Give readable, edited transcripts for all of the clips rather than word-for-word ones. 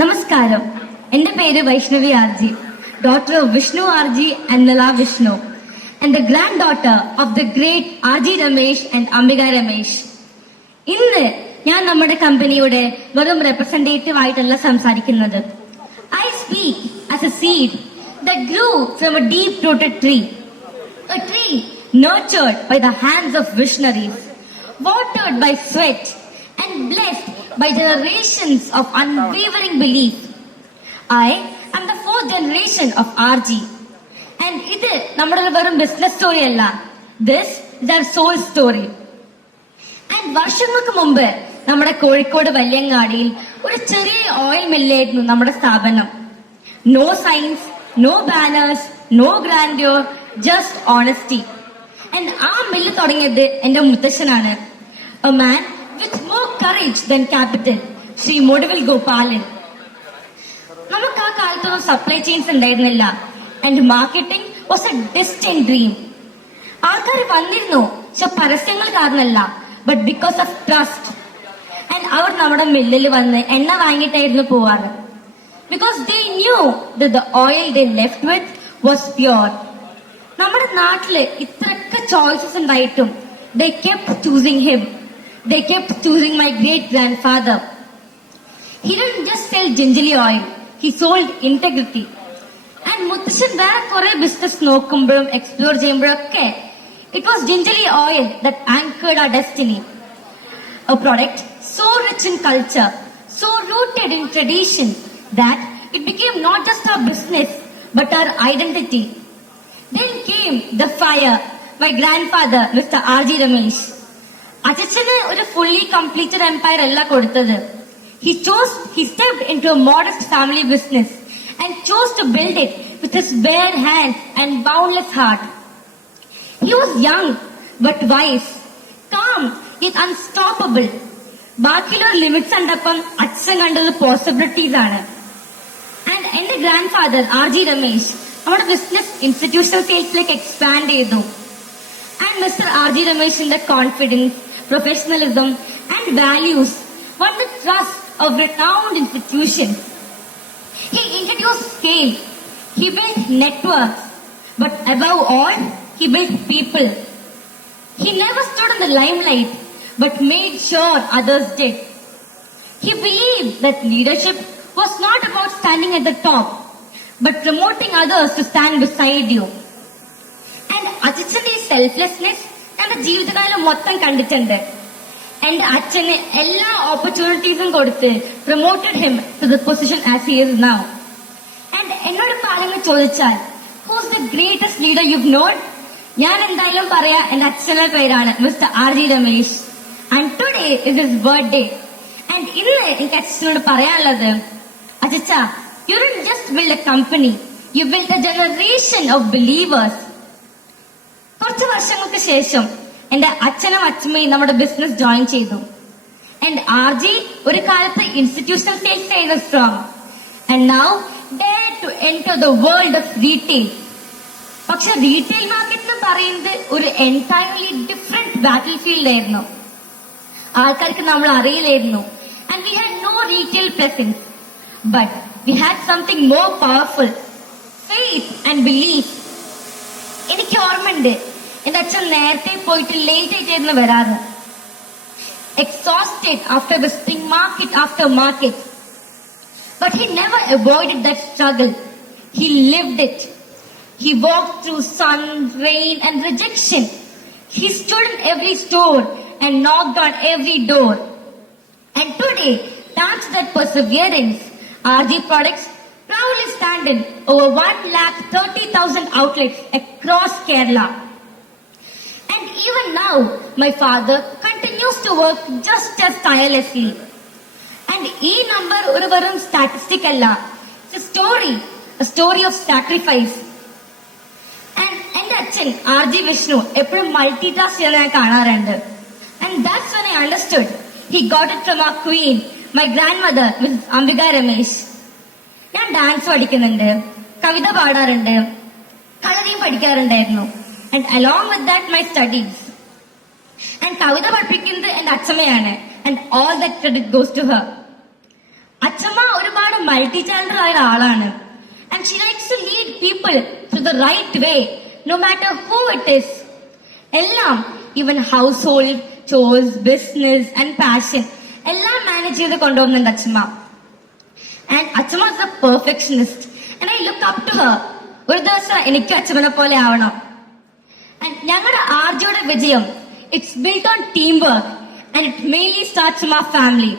നമസ്കാരം. എന്റെ പേര് Vaishnavi RG, daughter of Vishnu RG and Nala Vishnu, and the granddaughter of the great RG Ramesh and Ambika Ramesh. ഇന്ന് ഞാൻ നമ്മുടെ കമ്പനിയുടെ വെറും റെപ്രസെന്റേറ്റീവ് ആയിട്ടല്ല സംസാരിക്കുന്നത്. I speak as a seed that grew from a deep-rooted tree. A tree nurtured by the hands of visionaries, watered by sweat, and blessed by generations of unwavering belief. I am the fourth generation of RG. And ഇത് നമ്മുടെ വെറും business story അല്ല. This is our soul story. And വർഷങ്ങൾക്ക് മുമ്പ് നമ്മുടെ കോഴിക്കോട് വല്യങ്ങാടിയിൽ ഒരു ചെറിയ ഓയിൽ മില്ലായിരുന്നു നമ്മുടെ സ്ഥാപനം. No signs, no banners, no grandeur, just honesty. And ആ മില്ല് തുടങ്ങിയത് എന്റെ മുത്തശ്ശനാണ്. A man with more courage than capital, Shri മോഡവിൽ ഗോപാലൻ. നമുക്ക് ആ കാലത്തൊന്നും സപ്ലൈ ചെയിൻസ് ഉണ്ടായിരുന്നില്ല. And marketing was a distant dream. ആൾക്കാർ വന്നിരുന്നു, പക്ഷെ പരസ്യങ്ങൾ കാരണമല്ല, but because of trust. And അവർ നമ്മുടെ മില്ലിൽ വന്ന് എണ്ണ വാങ്ങിയിട്ടായിരുന്നു പോവാറ്. Because they knew that the oil they left with was pure. നമ്മുടെ നാട്ടില് ഇത്രയൊക്കെ ചോയ്സസ് ഉണ്ടായിട്ടും they kept choosing him. They kept choosing my great grandfather. He didn't just sell gingerly oil. He sold integrity. And മുത്തശ്ശൻ വേറെ കുറെ ബിസിനസ് നോക്കുമ്പോഴും എക്സ്പ്ലോർ ചെയ്യുമ്പോഴും ഒക്കെ it was gingerly oil that anchored our destiny. A product so rich in culture, so rooted in tradition, that it became not just our business but our identity. Then came the fire, my grandfather, Mr. R.G. Ramesh. അച്ഛന് ഒരു fully completed empire അല്ല കൊടുത്തത്. He stepped into a modest family business and chose to build it with his bare hands and boundless heart. He was young but wise, calm yet unstoppable. ബാക്കിയുള്ള ലിമിറ്റ്സ് കണ്ടപ്പം അച്ഛൻ കണ്ടത് പോസിബിലിറ്റീസ് ആണ്. ആൻഡ് എന്റെ ഗ്രാൻഡ് ഫാദർ R.G. രമേശ് നമ്മുടെ business institutional സെയിൽസിലേക്ക് expand ചെയ്തു. And mister R.G. രമേശിന്റെ confidence, professionalism and values won the trust of renowned institutions. He introduced scale, he built networks, but above all, he built people. He never stood in the limelight, but made sure others did. He believed that leadership was not about standing at the top, but promoting others to stand beside you. And അച്ഛന്റെ selflessness എന്റെ ജീവിതകാലം മൊത്തം കണ്ടിട്ടുണ്ട്. എന്റെ അച്ഛന് എല്ലാ ഓപ്പർച്യൂണിറ്റീസും കൊടുത്ത് promoted him to the position as he is now. And എന്നോട് ആരെങ്കിലും ചോദിച്ചാൽ who's the greatest leader you known, ഞാൻ എന്തായാലും പറയാ എന്റെ അച്ഛന്റെ പേരാണ് mister R.G. Ramesh. And today is his birthday. And ഇന്ന് എനിക്ക് അച്ഛനോട് പറയാനുള്ളത്, അച്ഛ, you didn't just build a company, you built a generation of believers. കുറച്ച് വർഷങ്ങൾക്ക് ശേഷം എന്റെ അച്ഛനും അച്ഛമ്മയും നമ്മുടെ ബിസിനസ് ജോയിൻ ചെയ്തു. And R.G. ഒരു കാലത്ത് ഇൻസ്റ്റിറ്റ്യൂഷണൽ സെയിൽസ് ആയിരുന്നു strong. And now dare to enter the world of retail. പക്ഷെ റീറ്റെയിൽ മാർക്കറ്റ് എന്ന് പറയുന്നത് ഒരു എൻറ്റയർലി ഡിഫറെന്റ് ബാറ്റിൽ ഫീൽഡ് ആയിരുന്നു. ആൾക്കാർക്ക് നമ്മൾ അറിയില്ലായിരുന്നു. And we had no retail presence, but we had something more powerful, faith and belief. എനിക്ക് ഓർമ്മയുണ്ട്, എന്റെ അച്ഛൻ നേരത്തെ പോയിട്ട് ലേറ്റ് ആയിട്ടായിരുന്നു വരാറ്. Exhausted after visiting market after market, but he never avoided that struggle. He lived it. He walked through sun, rain and rejection. He stood in every store and knocked on every door. And today, thanks to that perseverance, RG Products proudly stand in over 130,000 outlets across Kerala. And even now, my father continues to work just as tirelessly. And ee number oru varum statistic alla. It's a story of sacrifice. എന്റെ അച്ഛൻ R.G. വിഷ്ണു എപ്പോഴും multi task ചെയ്യാൻ ഞാൻ കാണാറുണ്ട്. And that's when I understood he got it from our queen, my grandmother miss Ambika Ramesh. ഞാൻ dance പഠിക്കുന്നുണ്ട്, കവിത പാടാറുണ്ട്, കളരിയും പഠിക്കാറുണ്ടായിരുന്നു. And along with that my studies. And കവിത പഠിപ്പിക്കുന്നത് എന്റെ അച്ഛമ്മയാണ്. And all that credit goes to her. അച്ഛമ്മ ഒരുപാട് മൾട്ടി ടാലന്റഡ് ആയ ആളാണ്. And she likes to lead people to the right way, no matter who it is. എല്ലാം, even house hold chores, business and passion എല്ലാം manage ചെയ്ത് കൊണ്ടുപോകുന്നുണ്ട് അച്ഛമ്മ. And അച്ഛമ്മ is a perfectionist and I look up to her. ഒരു ദിവസം എനിക്ക് അച്ഛമ്മനെ പോലെ ആവണം. ആൻഡ് ഞങ്ങളുടെ ആർജിയുടെ വിജയം, it's build on teamwork and it mainly starts from our family.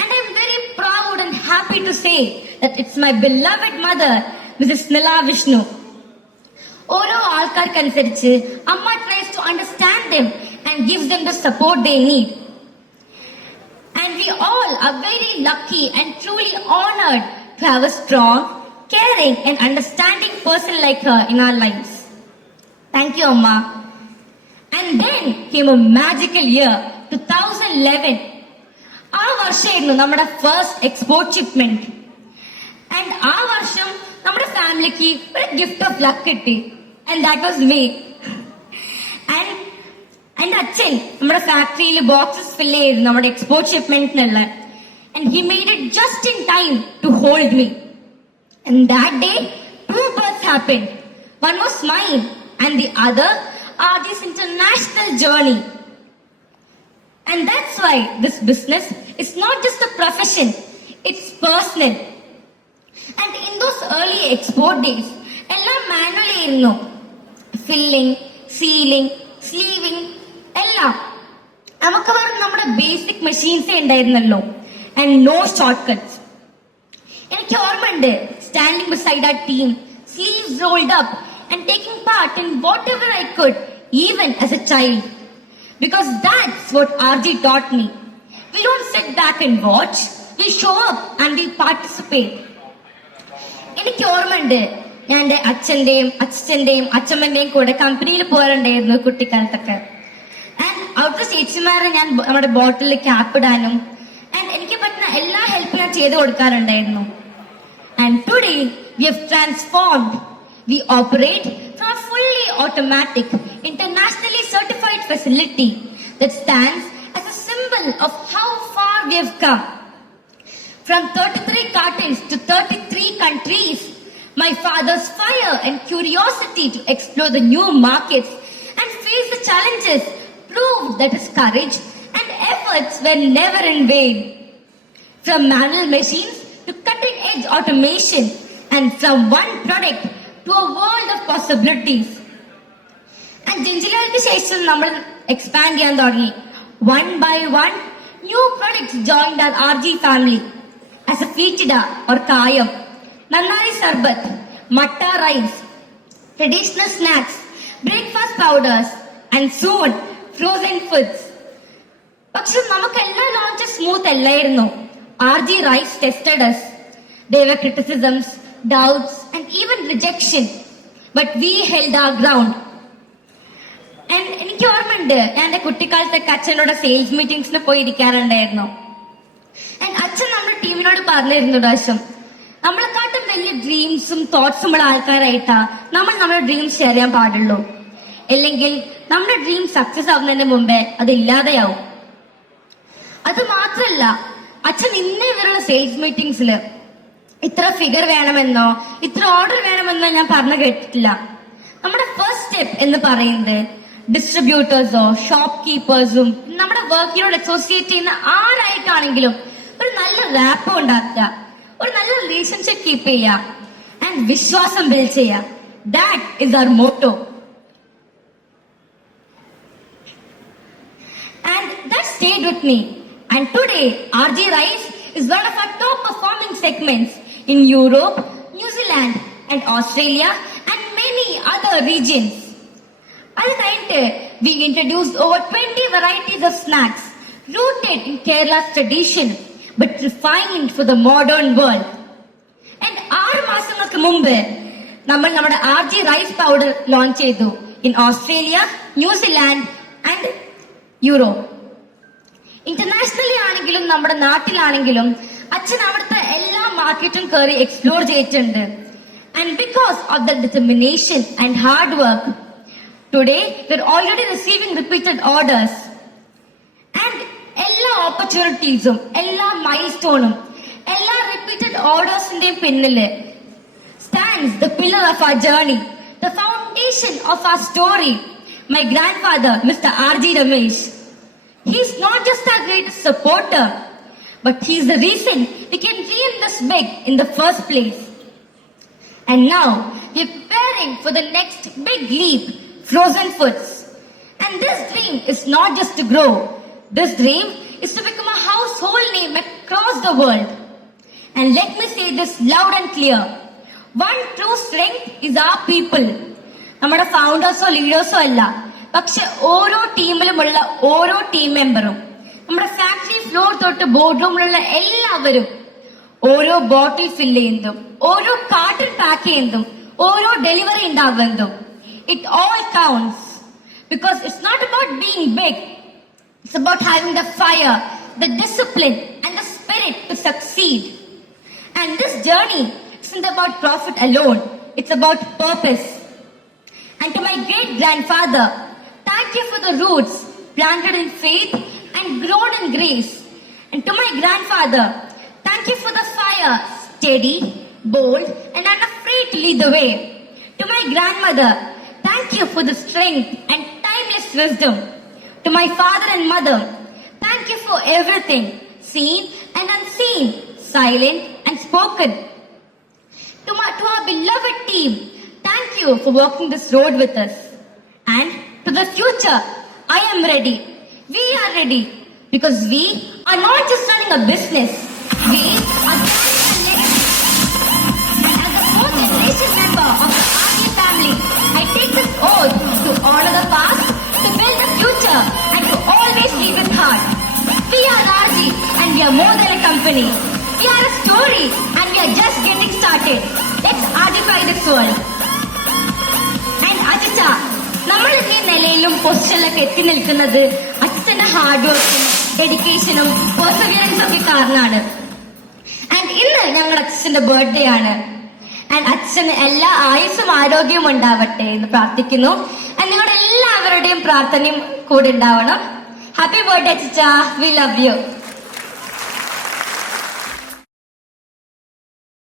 And I am very proud and happy to say that it's my beloved mother Mrs Nila Vishnu. ഓരോ ആൾക്കാർക്കനുസരിച്ച് അമ്മ tries to understand them and gives them the support they need. And we all are very lucky and truly honored to have a strong, caring and understanding person like her in our lives. Thank you, Amma. And then came a magical year, 2011. ആ വർഷമായിരുന്നു നമ്മുടെ first export shipment. And ആ വർഷം നമ്മുടെ ഫാമിലിക്ക് ഒരു gift of luck കിട്ടി. And that was me. And എന്റെ അച്ഛൻ നമ്മുടെ ഫാക്ടറിയിൽ ബോക്സസ് ഫില്ല് ചെയ്തു നമ്മുടെ എക്സ്പോർട്ട് ഷിപ്മെന്റിനുള്ള. And he made it just in time to hold me. And that day two births happened. One was mine and the other are this international journey. And that's why this business is not just a profession, it's personal. And in those early export days, എല്ലാം manually ആയിരുന്നു. Filling, sealing, sleeving എല്ലാം നമുക്ക് വെറും നമ്മുടെ basic മെഷീൻസേ ഉണ്ടായിരുന്നല്ലോ. And no shortcuts. എനിക്ക് ഓർമ്മയുണ്ട് സ്റ്റാൻഡിംഗ് ബിസൈഡ് ആ team, sleeves rolled up and taking part in whatever I could, even as a child. Because that's what RG taught me. We don't sit back and watch, we show up and we participate. എനിക്ക് ഓർമ്മയുണ്ട് ഞാൻ എന്റെ അച്ഛന്റെയും അച്ഛന്റെയും അച്ഛമ്മന്റെയും കൂടെ കമ്പനിയിൽ പോകാറുണ്ടായിരുന്നു കുട്ടിക്കാലത്തൊക്കെ. ആൻഡ് അവിടുത്തെ ചേച്ചിമാരെ ഞാൻ നമ്മുടെ ബോട്ടിലിൽ ക്യാപ്പ് ഇടാനും ആൻഡ് എനിക്ക് പറ്റുന്ന എല്ലാ ഹെൽപ്പും ഞാൻ ചെയ്തു കൊടുക്കാറുണ്ടായിരുന്നു. And today we have transformed. We operate from a fully automatic, internationally certified facility that stands as a symbol of how far we have come. From 33 cartons to 33 countries, my father's fire and curiosity to explore the new markets and face the challenges proved that his courage and efforts were never in vain. From manual machines to cutting-edge automation, and from one product to a world of possibilities. And ജിഞ്ചിലകൾക്ക് ശേഷം നമ്മൾ എക്സ്പാൻഡ് ചെയ്യാൻ തുടങ്ങി. One by one, new products joined our RG family as a feetida or kayam, nannari sarbat, matta rice, traditional snacks, breakfast powders, and soon frozen foods. പക്ഷെ നമുക്കെല്ലാം launch smooth അല്ലായിരുന്നു. RG rice tested us. There were criticisms, doubts and even rejection, but we held our ground. And എനിക്ക് ഓർമ്മയുണ്ട് ഞാൻ എന്റെ കുട്ടിക്കാലത്തൊക്കെ അച്ഛനോട് സെയിൽസ് മീറ്റിംഗ്സിന് പോയി ഇരിക്കാറുണ്ടായിരുന്നു. ആൻഡ് അച്ഛൻ നമ്മുടെ ടീമിനോട് പറഞ്ഞിരുന്നു പ്രാവശ്യം, നമ്മളെക്കാട്ടും വലിയ ഡ്രീംസും തോട്ട്സും ഉള്ള ആൾക്കാരായിട്ടാ നമ്മൾ നമ്മുടെ ഡ്രീംസ് ഷെയർ ചെയ്യാൻ പാടുള്ളൂ. അല്ലെങ്കിൽ നമ്മുടെ ഡ്രീം സക്സസ് ആവുന്നതിന് മുമ്പേ അത് ഇല്ലാതെയാവും. അത് മാത്രല്ല, അച്ഛൻ ഇന്നേ വരെയുള്ള സെയിൽസ് മീറ്റിംഗ്സിൽ ഇത്ര ഫിഗർ വേണമെന്നോ ഇത്ര ഓർഡർ വേണമെന്നോ ഞാൻ പറഞ്ഞു കേട്ടിട്ടില്ല. നമ്മുടെ ഫസ്റ്റ് സ്റ്റെപ്പ് എന്ന് പറയുന്നത് ഡിസ്ട്രിബ്യൂട്ടേഴ്സോ ഷോപ്പ് കീപ്പേഴ്സും നമ്മുടെ വർക്കിനോട് അസോസിയേറ്റ് ചെയ്യുന്ന ആരായിട്ടാണെങ്കിലും ഒരു നല്ല റാപ്പ് ഉണ്ടാക്കുക, ഒരു നല്ല റിലേഷൻഷിപ്പ് കീപ്പ് ചെയ്യുക ആൻഡ് വിശ്വാസം ബിൽഡ് ചെയ്യുക. That is our motto. And that stayed with me. And today RG Rice is one of our top performing segments in Europe, New Zealand and Australia and many other regions. At the time, we introduced over 20 varieties of snacks rooted in Kerala's tradition but refined for the modern world. And 6 മാസങ്ങൾക്ക് മുമ്പ് നമ്മൾ നമ്മുടെ RG Rice powder launch ചെയ്തു in Australia, New Zealand and Europe. Internationally ആണെങ്കിലും നമ്മുടെ നാട്ടിലാണെങ്കിലും അച്ഛൻ അവിടുത്തെ എല്ലാ മാർക്കറ്റും കയറി എക്സ്പ്ലോർ ചെയ്തിട്ടുണ്ട്. And because of the determination and hard work, today we are already receiving repeated orders. And എല്ലാ ഓപ്പർച്യൂണിറ്റീസും എല്ലാ മൈൽ സ്റ്റോണും എല്ലാ റിപ്പീറ്റഡ് ഓർഡേഴ്സിന്റെയും പിന്നില് stands the pillar of our journey, the foundation of our story, my grandfather, Mr. R.G. Ramesh. He's not just our greatest supporter, but he's the reason we can dream this big in the first place. And now, we're preparing for the next big leap, Frozen Foods. And this dream is not just to grow. This dream is to become a household name across the world. And let me say this loud and clear. One true strength is our people. നമ്മുടെ ഫൗണ്ടേഴ്സോ ലീഡേഴ്സോ അല്ല, പക്ഷെ ഓരോ ടീമിലുമുള്ള ഓരോ ടീം മെമ്പറും, നമ്മുടെ ഫാക്ടറി ഫ്ലോർ തൊട്ട് ബോർഡ് റൂമിലുള്ള എല്ലാവരും ഓരോ ബോട്ടിൽ ഫില്ല് ചെയ്യുന്നതും ഓരോ കാർട്ടൺ പാക്ക് ചെയ്യുന്നതും ഓരോ ഡെലിവറി ഉണ്ടാകുന്നതും it all counts. Because it's not about being big. It's about having the fire, the discipline and the spirit to succeed. And this journey isn't about profit alone. It's about purpose. And to my great grandfather, thank you for the roots planted in faith and grown in grace. And to my grandfather, thank you for the fire, steady, bold and unafraid to lead the way. To my grandmother, thank you for the strength and timeless wisdom. To my father and mother, thank you for everything, seen and unseen, silent and spoken. To our beloved team, thank you for walking this road with us. And to the future, I am ready. We are ready. Because we are not just running a business. We are carrying a legacy. And as the fourth generation member of the RG family, I take this oath to honor the past, to build the future, and to always lead with heart. We are RG and we are more than a company. We are a story and we are just getting started. Let's RGify this world. And Achicha, നമ്മൾ ഈ നിലയിലും പൊസിഷനിലൊക്കെ എത്തി നിൽക്കുന്നത് അച്ഛന്റെ ഹാർഡ് വർക്കും ഡെഡിക്കേഷനും പെർസെവറൻസും ഒക്കെ കാരണമാണ്. ആൻഡ് ഇന്ന് ഞങ്ങളുടെ അച്ഛന്റെ ബർത്ത്ഡേ ആണ്. ആൻഡ് അച്ഛന് എല്ലാ ആയുസ്സും ആരോഗ്യവും ഉണ്ടാവട്ടെ എന്ന് പ്രാർത്ഥിക്കുന്നു. ആൻഡ് നിങ്ങളുടെ എല്ലാവരുടെയും പ്രാർത്ഥനയും കൂടെ ഉണ്ടാവണം. ഹാപ്പി ബർത്ത്ഡേ അച്ഛാ, വി ലവ് യു.